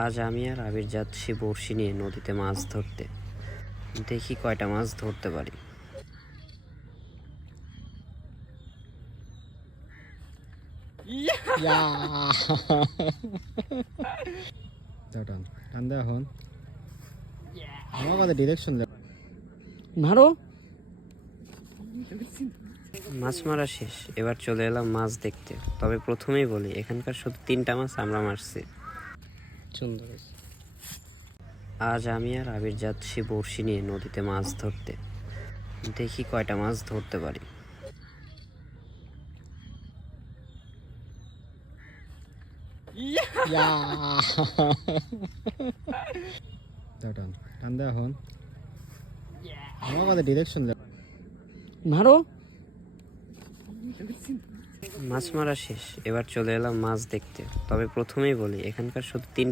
আজ আমি আর আবির যাচ্ছি বড়শি নিয়ে নদীতে মাছ ধরতে। দেখি কয়টা মাছ ধরতে পারি। টান দে এখন আমার কথা ডিরেকশন দে মারো। মাছ মারা শেষ, এবার চলে এলাম মাছ দেখতে। তবে প্রথমেই বলি, এখানকার শুধু 3টা মাছ আমরা মারছি। সুন্দর। আজ আমি আর আবির যাচ্ছি বড়শি নিয়ে নদীতে মাছ ধরতে। দেখি কয়টা মাছ ধরতে পারি। টান দে এখন আমার কথা ডিরেকশন দে মারো। মাছ মারা শেষ, এবার চলে এলাম মাছ দেখতে। তবে প্রথমেই বলি, এখানকার শুধু